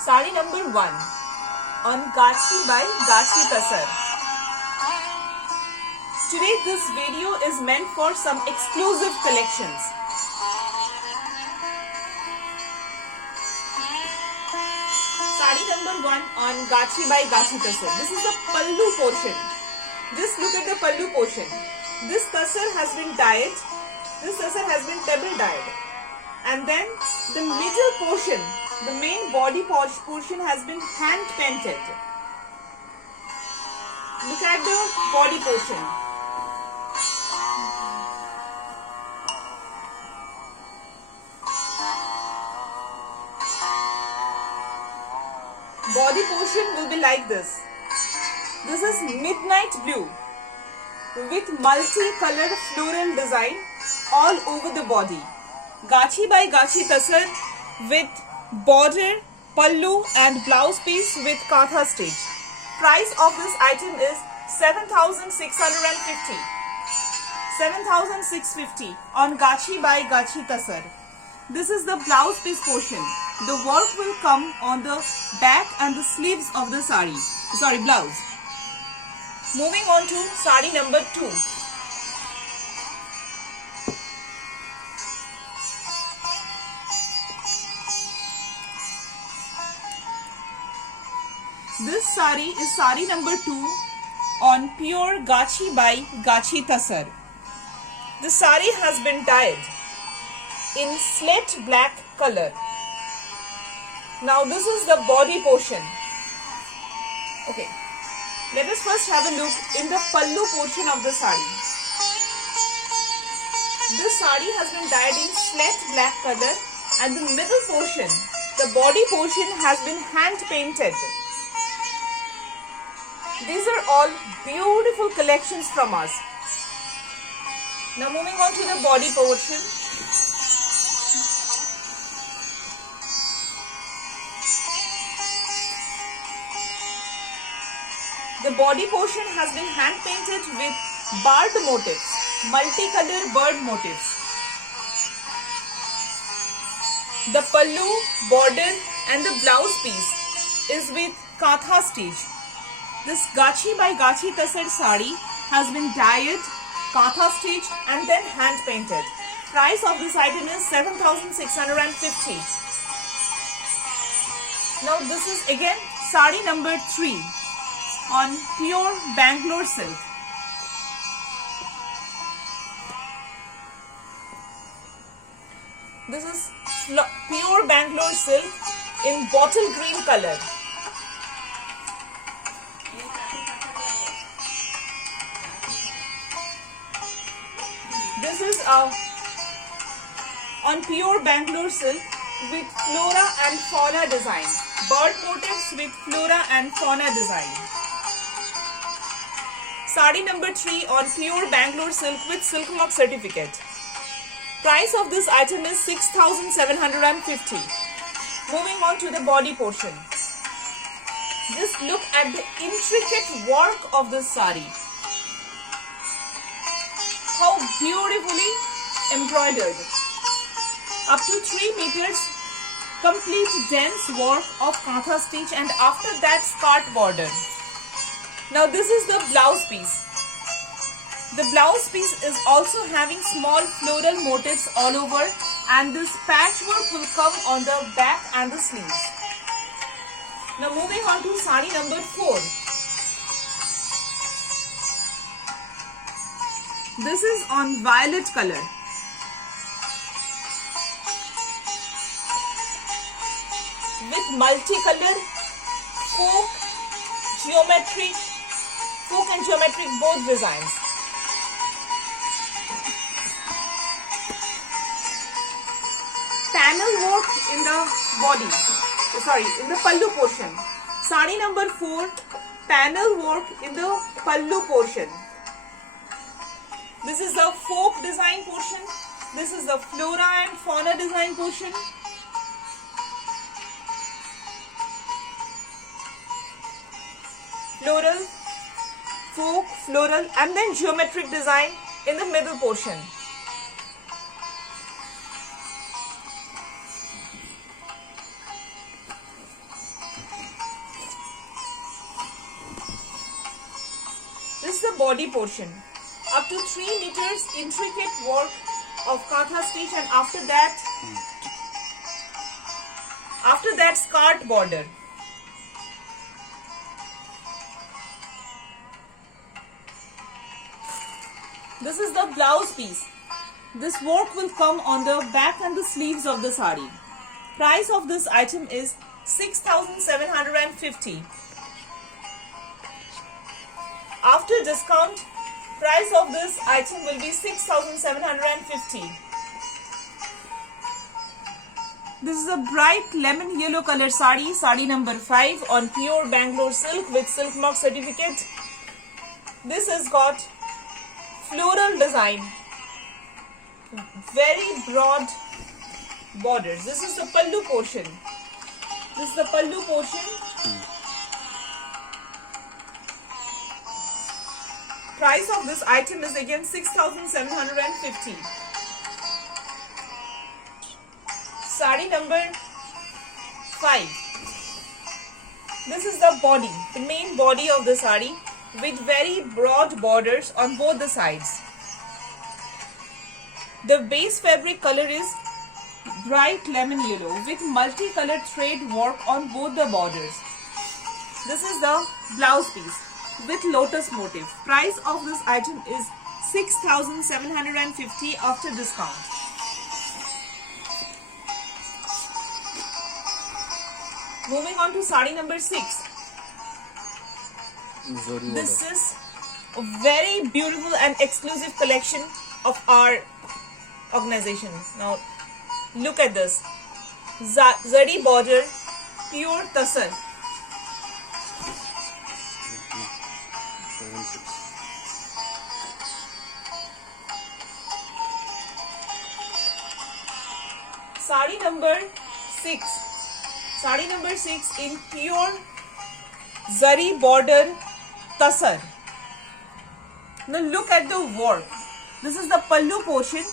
Sari number 1 on Gachi by Gachi Tasar. Today this video is meant for some exclusive collections. Sari number 1 on Gachi by Gachi Tasar. This is the pallu portion. Just look at the pallu portion. This tasar has been dyed. This tasar has been double dyed. And then the middle portion, the main body portion has been hand painted. Look at the body portion. Body portion will be like this. This is midnight blue with multi-colored floral design all over the body. Gachi by Gachi Tasar with border, pallu and blouse piece with katha stitch. Price of this item is 7,650. 7,650 on Gachi by Gachi Tasar. This is the blouse piece portion. The work will come on the back and the sleeves of the blouse. Moving on to sari number 2. This sari is sari number 2 on pure Gachi by Gachi Tasar. The sari has been dyed in slate black color. Now this is the body portion. Okay, let us first have a look in the pallu portion of the sari. This sari has been dyed in slate black color and the middle portion, the body portion has been hand painted. These are all beautiful collections from us. Now moving on to the body portion. The body portion has been hand painted with bird motifs, multicolored bird motifs. The pallu, border and the blouse piece is with katha stitch. This Gachi by Gachi Tasar sari has been dyed, katha stitch and then hand painted. Price of this item is 7,650. Now this is again sari number 3 on pure Bangalore silk. This is pure Bangalore silk in bottle green color. This is on pure Bangalore silk with flora and fauna design. Bird motifs with flora and fauna design. Sari number 3 on pure Bangalore silk with silk mark certificate. Price of this item is 6,750. Moving on to the body portion. Just look at the intricate work of this sari. How beautifully embroidered. Up to 3 meters complete dense work of katha stitch and after that skirt border. Now this is the blouse piece. The blouse piece is also having small floral motifs all over and this patchwork will come on the back and the sleeves. Now moving on to sari number 4. This is on violet color. With multicolored folk and geometric both designs. Panel work in the in the pallu portion. Sari number 4, panel work in the pallu portion. This is the folk design portion. This is the flora and fauna design portion. Floral, folk, floral and then geometric design in the middle portion. body portion. Up to 3 meters intricate work of Katha stitch, and after that skirt border. This is the blouse piece. This work will come on the back and the sleeves of the sari. Price of this item is 6,750. After discount, price of this item will be 6,750. This is a bright lemon yellow color sari, sari number 5 on pure Bangalore silk with silk mark certificate. This has got floral design, very broad borders. This is the pallu portion. Price of this item is again 6,750. Sari number 5. This is the body, the main body of the sari, with very broad borders on both the sides. The base fabric color is bright lemon yellow with multicolored thread work on both the borders. This is the blouse piece with lotus motif. Price of this item is 6,750 after discount. Moving on to sari number 6. This is a very beautiful and exclusive collection of our organization. Now look at this. Zari border, pure tasar. Sari number 6. Sari number 6 in pure zari border tasar. Now look at the work. This is the pallu portion.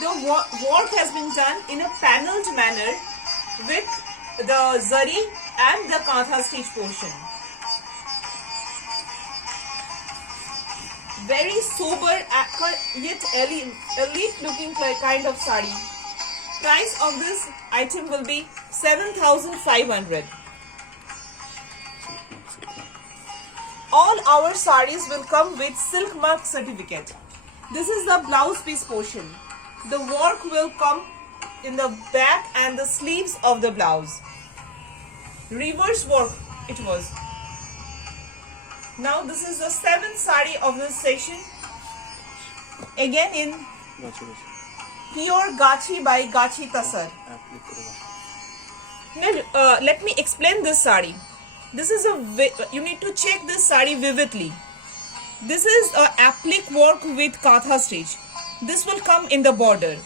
The work has been done in a paneled manner with the zari and the Katha stitch portion. Very sober yet elite looking kind of sari. Price of this item will be 7,500. All our saris will come with silk mark certificate. This is the blouse piece portion. The work will come in the back and the sleeves of the blouse. Reverse work it was. Now this is the 7th sari of this section. Again in pure Gachi by Gachi Tasar. Now let me explain this sari. This is you need to check this sari vividly. This is a applique work with Katha stitch. This will come in the border.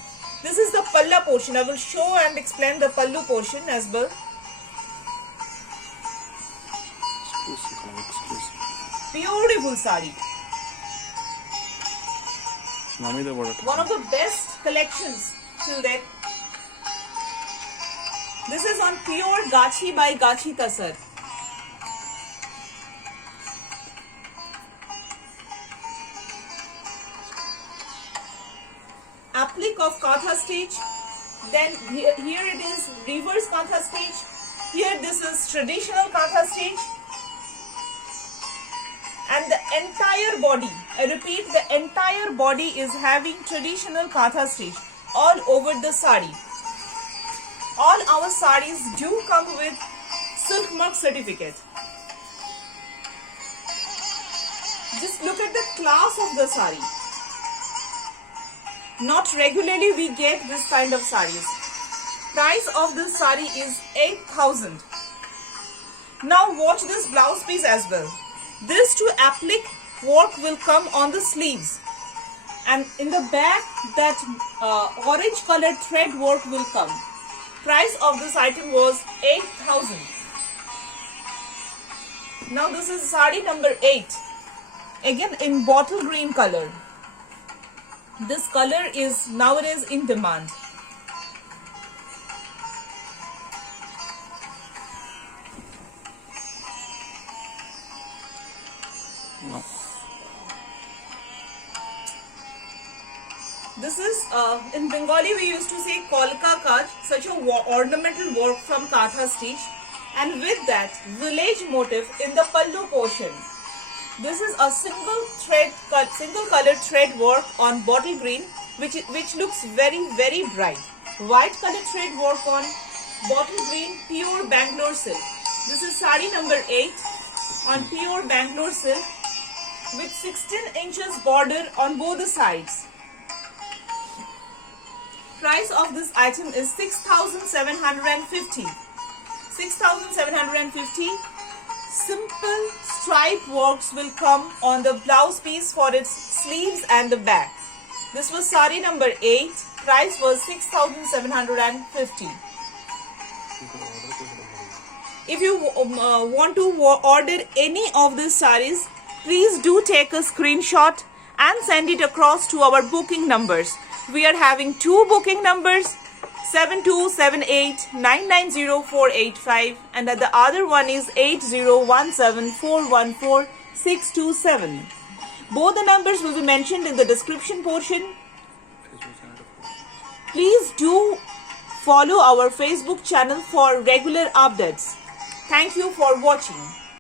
This is the palla portion. I will show and explain the pallu portion as well. Beautiful sari. One of the best collections till then. This is on pure Gachi by Gachi Tasar. Applique of Katha stitch. Then here it is reverse Katha stitch. Here this is traditional Katha stitch. And the entire body, I repeat, the entire body is having traditional Katha stitch all over the sari. All our saris do come with silk mark certificate. Just look at the class of the sari. Not regularly we get this kind of saris. Price of this sari is 8,000. Now watch this blouse piece as well. This two applique work will come on the sleeves, and in the back that orange colored thread work will come. Price of this item was 8,000. Now this is sari number 8, again in bottle green color. This color is nowadays in demand. this is in Bengali we used to say kolka kaj, such a ornamental work from Katha stitch, and with that village motif in the pallu portion. This is a single colored thread work on bottle green, which looks very bright. White colored thread work on bottle green pure Bangalore silk. This is sari number 8 on pure Bangalore silk with 16 inches border on both the sides. Price of this item is 6,750. 6,750. Simple stripe works will come on the blouse piece for its sleeves and the back. This was sari number 8. Price was 6,750. If you want to order any of these saris, please do take a screenshot and send it across to our booking numbers. We are having 2 booking numbers, 7278990485, and the other one is 8017414627. Both the numbers will be mentioned in the description portion. Please do follow our Facebook channel for regular updates. Thank you for watching.